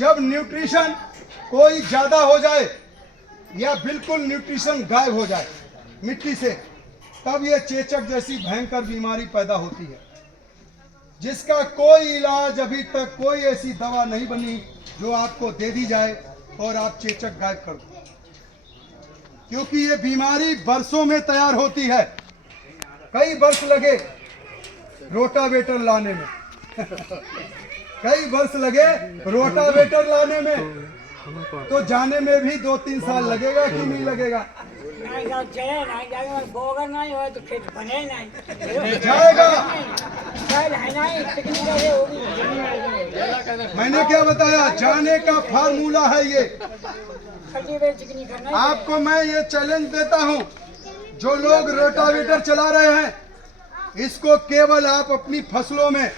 जब न्यूट्रिशन कोई ज्यादा हो जाए या बिल्कुल न्यूट्रिशन गायब हो जाए मिट्टी से, तब ये चेचक जैसी भयंकर बीमारी पैदा होती है, जिसका कोई इलाज अभी तक कोई ऐसी दवा नहीं बनी जो आपको दे दी जाए और आप चेचक गायब कर दो, क्योंकि ये बीमारी वर्षों में तैयार होती है। कई वर्ष लगे रोटावेटर लाने में कई वर्ष लगे रोटावेटर लाने में, तो जाने में भी 2-3 साल लगेगा कि नहीं लगेगा? जाएगा। मैंने क्या बताया, जाने का फार्मूला है ये। आपको मैं ये चैलेंज देता हूँ, जो लोग रोटावेटर चला रहे हैं, इसको केवल आप अपनी फसलों में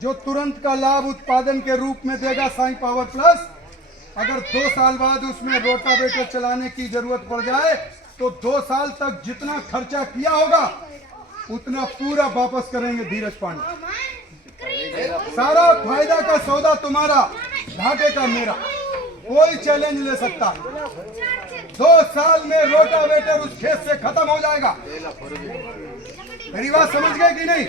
जो तुरंत का लाभ उत्पादन के रूप में देगा साई पावर प्लस, अगर 2 साल बाद उसमें रोटावेटर चलाने की जरूरत पड़ जाए तो 2 साल तक जितना खर्चा किया होगा उतना पूरा वापस करेंगे धीरज पांडे। सारा फायदा का सौदा तुम्हारा, घाटे का मेरा। कोई चैलेंज ले सकता। 2 साल में रोटावेटर उस खेत से खत्म हो जाएगा। मेरी बात समझ गए कि नहीं?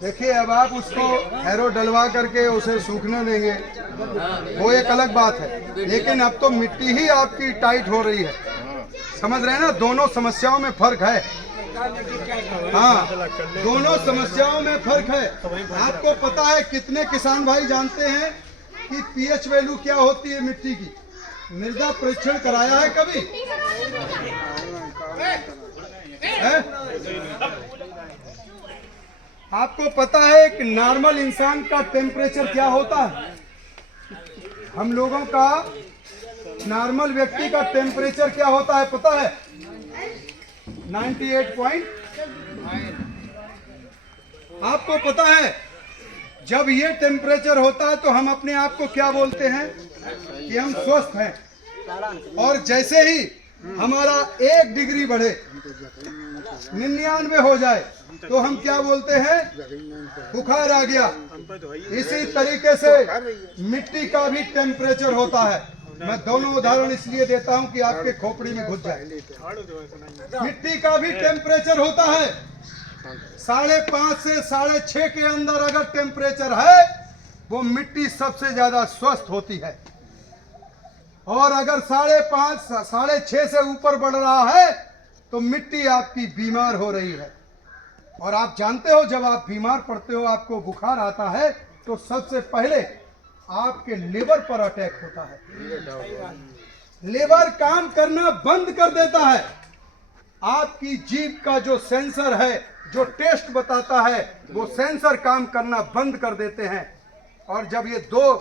देखिए, अब आप उसको हैरो डलवा करके उसे सूखने देंगे, वो एक अलग बात है, लेकिन अब तो मिट्टी ही आपकी टाइट हो रही है। समझ रहे हैं ना? दोनों समस्याओं में फर्क है। हाँ, दोनों समस्याओं में फर्क है। आपको पता है, कितने किसान भाई जानते हैं कि पीएच वैल्यू क्या होती है मिट्टी की? मृदा परीक्षण कराया है कभी? है? आपको पता है कि नॉर्मल इंसान का टेम्परेचर क्या होता है? हम लोगों का नॉर्मल व्यक्ति का टेम्परेचर क्या होता है पता है? 98 आपको पता है? जब ये टेम्परेचर होता है तो हम अपने आप को क्या बोलते हैं कि हम स्वस्थ हैं, और जैसे ही हमारा 1 डिग्री बढ़े, 99 हो जाए, तो हम क्या बोलते हैं? बुखार आ गया। इसी तरीके से मिट्टी का भी टेम्परेचर होता है। मैं दोनों उदाहरण इसलिए देता हूं कि आपके खोपड़ी में घुस जाए। मिट्टी का भी टेम्परेचर होता है। 5.5 से 6.5 के अंदर अगर टेम्परेचर है, वो मिट्टी सबसे ज्यादा स्वस्थ होती है, और अगर 5.5 6.5 से ऊपर बढ़ रहा है तो मिट्टी आपकी बीमार हो रही है। और आप जानते हो, जब आप बीमार पड़ते हो, आपको बुखार आता है, तो सबसे पहले आपके लिवर पर अटैक होता है। लिवर काम करना बंद कर देता है। आपकी जीभ का जो सेंसर है, जो टेस्ट बताता है, वो सेंसर काम करना बंद कर देते हैं। और जब ये 2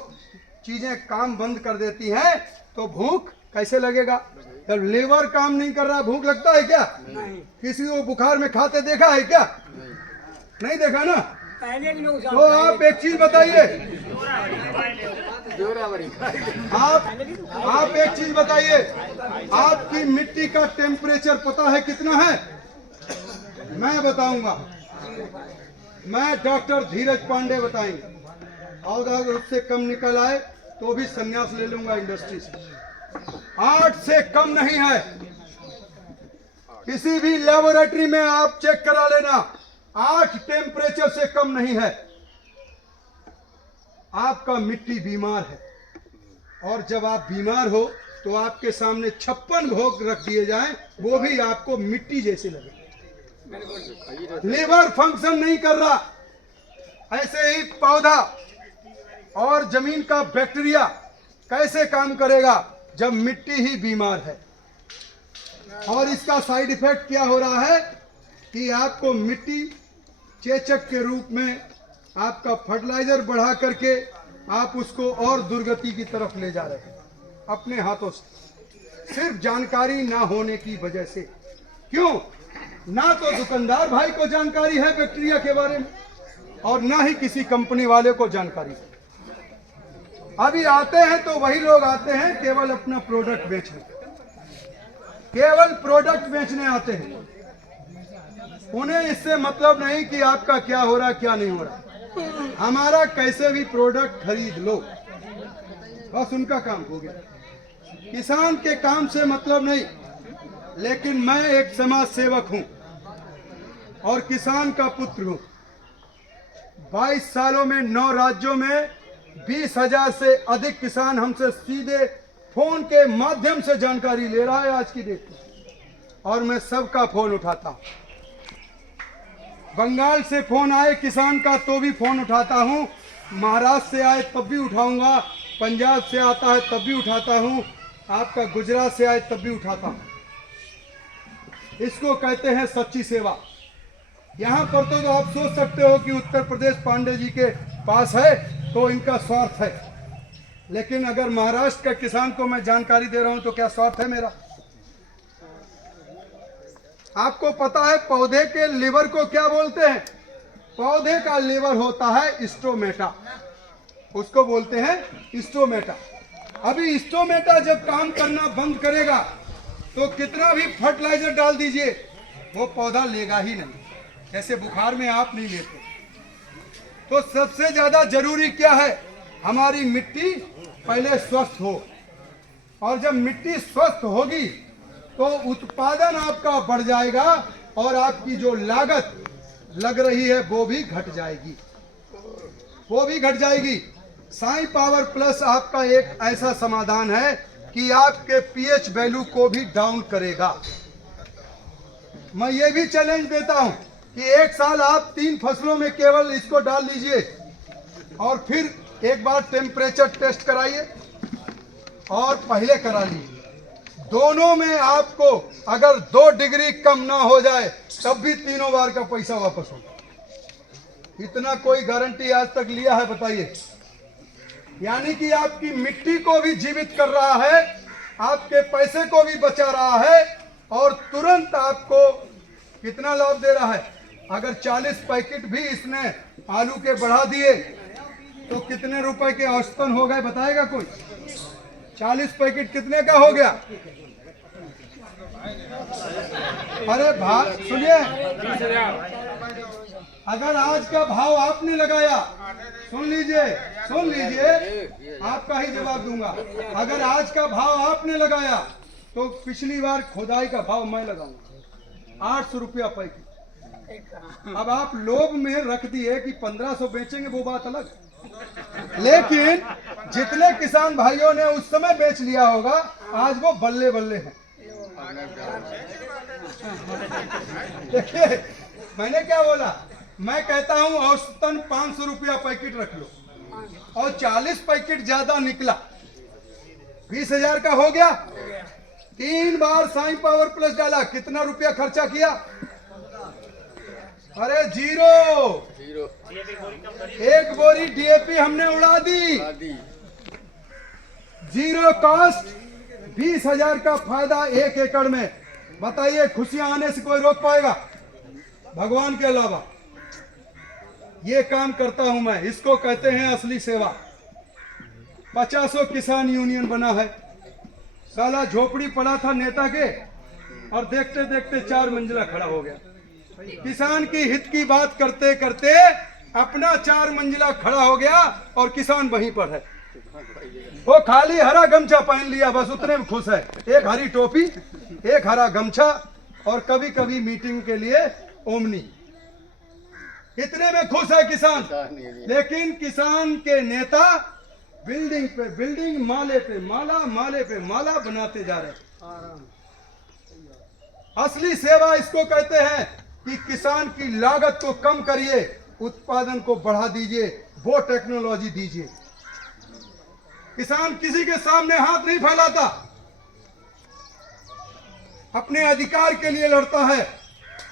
चीजें काम बंद कर देती हैं तो भूख कैसे लगेगा? जब लीवर काम नहीं कर रहा, भूख लगता है क्या? नहीं। किसी को बुखार में खाते देखा है क्या? नहीं देखा ना? तो आप एक चीज बताइए, आप एक चीज बताइए, आपकी मिट्टी का टेम्परेचर पता है कितना है? मैं बताऊंगा। मैं डॉक्टर धीरज पांडे बताएंगे, और अगर उससे कम निकल आए तो भी संन्यास ले लूंगा इंडस्ट्री से। 8 से कम नहीं है। किसी भी लेबोरेटरी में आप चेक करा लेना, 8 टेम्परेचर से कम नहीं है। आपका मिट्टी बीमार है, और जब आप बीमार हो तो आपके सामने 56 भोग रख दिए जाएं, वो भी आपको मिट्टी जैसे लगे। लीवर फंक्शन नहीं कर रहा। ऐसे ही पौधा और जमीन का बैक्टीरिया कैसे काम करेगा जब मिट्टी ही बीमार है? और इसका साइड इफेक्ट क्या हो रहा है कि आपको मिट्टी चेचक के रूप में आपका फर्टिलाइजर बढ़ा करके आप उसको और दुर्गति की तरफ ले जा रहे हैं अपने हाथों से, सिर्फ जानकारी ना होने की वजह से। क्यों? ना तो दुकानदार भाई को जानकारी है बैक्टीरिया के बारे में, और ना ही किसी कंपनी वाले को जानकारी है। अभी आते हैं तो वही लोग आते हैं केवल अपना प्रोडक्ट बेचने, केवल प्रोडक्ट बेचने आते हैं। उन्हें इससे मतलब नहीं कि आपका क्या हो रहा क्या नहीं हो रहा, हमारा कैसे भी प्रोडक्ट खरीद लो, बस उनका काम हो गया। किसान के काम से मतलब नहीं, लेकिन मैं एक समाज सेवक हूं और किसान का पुत्र हूं। 22 सालों में 9 राज्यों में 20,000 से अधिक किसान हमसे सीधे फोन के माध्यम से जानकारी ले रहा है आज की डेट में, और मैं सबका फोन उठाता हूं। बंगाल से फोन आए किसान का तो भी फोन उठाता हूं, महाराष्ट्र से आए तब भी उठाऊंगा, पंजाब से आता है तब भी उठाता हूं, आपका गुजरात से आए तब भी उठाता हूं। इसको कहते हैं सच्ची सेवा। यहाँ पर तो आप सोच सकते हो कि उत्तर प्रदेश पांडे जी के पास है तो इनका स्वार्थ है, लेकिन अगर महाराष्ट्र का किसान को मैं जानकारी दे रहा हूं तो क्या स्वार्थ है मेरा? आपको पता है पौधे के लिवर को क्या बोलते हैं? पौधे का लिवर होता है स्टोमेटा, उसको बोलते हैं स्टोमेटा। अभी स्टोमेटा जब काम करना बंद करेगा तो कितना भी फर्टिलाइजर डाल दीजिए वो पौधा लेगा ही नहीं, जैसे बुखार में आप नहीं लेते। तो सबसे ज्यादा जरूरी क्या है? हमारी मिट्टी पहले स्वस्थ हो, और जब मिट्टी स्वस्थ होगी तो उत्पादन आपका बढ़ जाएगा और आपकी जो लागत लग रही है वो भी घट जाएगी, वो भी घट जाएगी। साई पावर प्लस आपका एक ऐसा समाधान है कि आपके पीएच वैल्यू को भी डाउन करेगा। मैं ये भी चैलेंज देता हूं कि एक साल आप 3 फसलों में केवल इसको डाल लीजिए और फिर एक बार टेम्परेचर टेस्ट कराइए और पहले करा लीजिए। दोनों में आपको अगर 2 डिग्री कम ना हो जाए तब भी तीनों बार का पैसा वापस होगा। इतना कोई गारंटी आज तक लिया है बताइए? यानी कि आपकी मिट्टी को भी जीवित कर रहा है, आपके पैसे को भी बचा रहा है और तुरंत आपको कितना लाभ दे रहा है। अगर 40 पैकेट भी इसने आलू के बढ़ा दिए तो कितने रुपए के औसतन हो गए बताएगा कोई? 40 पैकेट कितने का हो गया? अरे भाव सुनिए, अगर आज का भाव आपने लगाया, सुन लीजिए आपका ही जवाब दूंगा। अगर आज का भाव आपने लगाया तो पिछली बार खुदाई का भाव मैं लगाऊंगा 800 रुपया पैकेट। अब आप लोभ में रख दिए कि 1500 बेचेंगे, वो बात अलग, लेकिन जितने किसान भाइयों ने उस समय बेच लिया होगा आज वो बल्ले बल्ले हैं। देखिए मैंने क्या बोला, मैं कहता हूं औसतन 500 रुपया पैकेट रख लो और 40 पैकेट ज्यादा निकला, 20,000 का हो गया। 3 बार साई पावर प्लस डाला, कितना रुपया खर्चा किया? अरे जीरो। एक बोरी डीएपी हमने उड़ा दी, जीरो कॉस्ट, 20,000 का फायदा 1 एकड़ में। बताइए खुशियां आने से कोई रोक पाएगा? भगवान के अलावा। ये काम करता हूं मैं, इसको कहते हैं असली सेवा। 50 किसान यूनियन बना है। साला झोपड़ी पड़ा था नेता के और देखते देखते 4 मंजिला खड़ा हो गया। किसान की हित की बात करते करते अपना 4 मंजिला खड़ा हो गया और किसान वहीं पर है। वो खाली हरा गमछा पहन लिया, बस उतने में खुश है। एक हरी टोपी, एक हरा गमछा और कभी कभी मीटिंग के लिए ओमनी, इतने में खुश है किसान। लेकिन किसान के नेता बिल्डिंग पे बिल्डिंग, माले पे माला, माले पे माला बनाते जा रहे। असली सेवा इसको कहते हैं कि किसान की लागत को कम करिए, उत्पादन को बढ़ा दीजिए, वो टेक्नोलॉजी दीजिए। किसान किसी के सामने हाथ नहीं फैलाता, अपने अधिकार के लिए लड़ता है,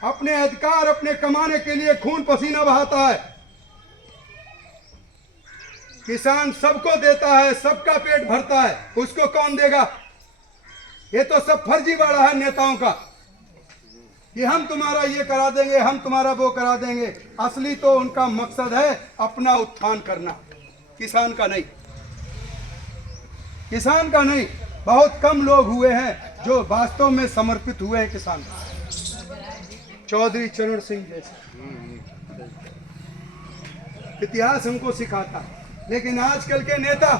अपने अधिकार अपने कमाने के लिए खून पसीना बहाता है। किसान सबको देता है, सबका पेट भरता है, उसको कौन देगा? ये तो सब फर्जीवाड़ा है नेताओं का कि हम तुम्हारा ये करा देंगे, हम तुम्हारा वो करा देंगे। असली तो उनका मकसद है अपना उत्थान करना, किसान का नहीं। किसान का नहीं। बहुत कम लोग हुए हैं जो वास्तव में समर्पित हुए हैं किसान। चौधरी चरण सिंह जैसे। इतिहास हमको सिखाता है, लेकिन आजकल के नेता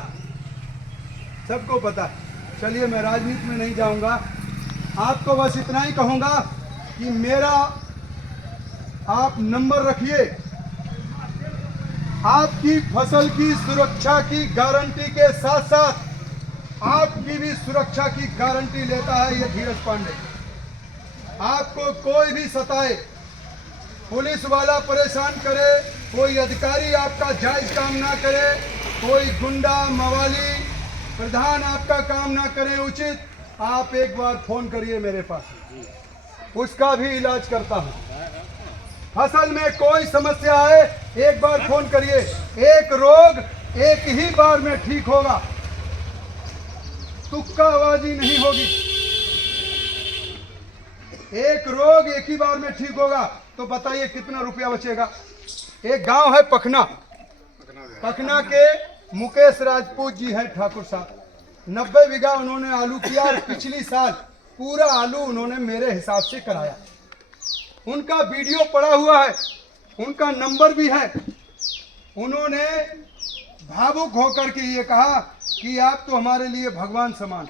सबको पता है। चलिए, मैं राजनीति में नहीं जाऊंगा, आपको बस इतना ही कहूंगा कि मेरा आप नंबर रखिए। आपकी फसल की सुरक्षा की गारंटी के साथ साथ आपकी भी सुरक्षा की गारंटी लेता है ये धीरज पांडे। आपको कोई भी सताए, पुलिस वाला परेशान करे, कोई अधिकारी आपका जायज काम ना करे, कोई गुंडा मवाली प्रधान आपका काम ना करे उचित, आप एक बार फोन करिए मेरे पास, उसका भी इलाज करता हूं। फसल में कोई समस्या है, एक बार फोन करिए। एक रोग एक ही बार में ठीक होगा, तुक्काबाजी नहीं होगी। एक रोग एक ही बार में ठीक होगा, तो बताइए कितना रुपया बचेगा। एक गांव है पखना, पखना के मुकेश राजपूत जी हैं ठाकुर साहब। 90 बीघा उन्होंने आलू किया और पिछली साल पूरा आलू उन्होंने मेरे हिसाब से कराया। उनका वीडियो पड़ा हुआ है, उनका नंबर भी है। उन्होंने भावुक होकर के ये कहा कि आप तो हमारे लिए भगवान समान।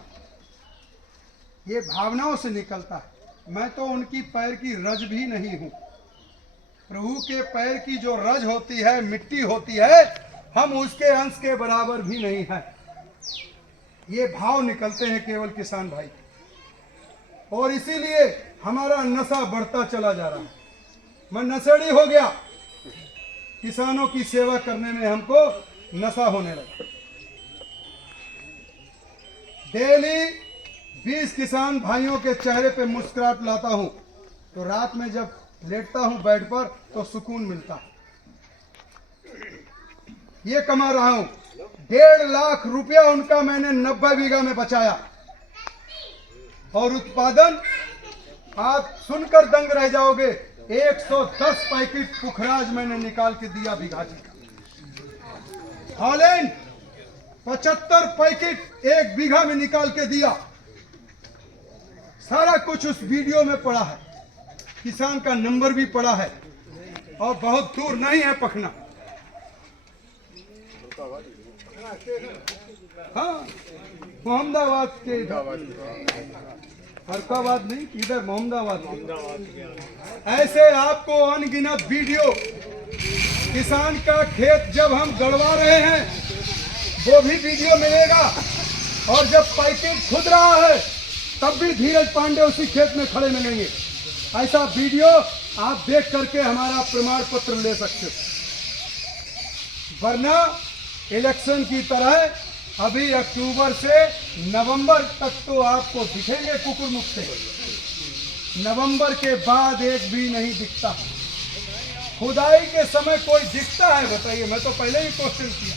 ये भावनाओं से निकलता है। मैं तो उनकी पैर की रज भी नहीं हूं। प्रभु के पैर की जो रज होती है, मिट्टी होती है, हम उसके अंश के बराबर भी नहीं हैं। ये भाव निकलते हैं केवल किसान भाई, और इसीलिए हमारा नशा बढ़ता चला जा रहा है। मैं नशेड़ी हो गया, किसानों की सेवा करने में हमको नशा होने लगा। डेली 20 किसान भाइयों के चेहरे पे मुस्कुराहट लाता हूं, तो रात में जब लेटता हूं बेड पर तो सुकून मिलता है। ये कमा रहा हूं, 1.5 लाख रुपया उनका मैंने 90 बीघा में बचाया, और उत्पादन आप सुनकर दंग रह जाओगे। 110 पैकेट पुखराज मैंने निकाल के दिया बीघा जी का। हॉलैंड 75 पैकेट एक बीघा में निकाल के दिया। सारा कुछ उस वीडियो में पड़ा है, किसान का नंबर भी पड़ा है, और बहुत दूर नहीं है पखना। हाँ, मोहम्मदाबाद के, फरकाबाद नहीं, इधर मोहम्मदाबाद। ऐसे आपको अनगिनत वीडियो, किसान का खेत जब हम गड़वा रहे हैं वो भी वीडियो मिलेगा, और जब पैकेट खुद रहा है तब भी धीरज पांडे उसी खेत में खड़े मिलेंगे। ऐसा वीडियो आप देख करके हमारा प्रमाण पत्र ले सकते हो। वरना इलेक्शन की तरह अभी अक्टूबर से नवंबर तक तो आपको दिखेंगे कुकुर मुक्ते। नवंबर के बाद एक भी नहीं दिखता। खुदाई के समय कोई दिखता है बताइए? मैं तो पहले ही क्वेश्चन किया।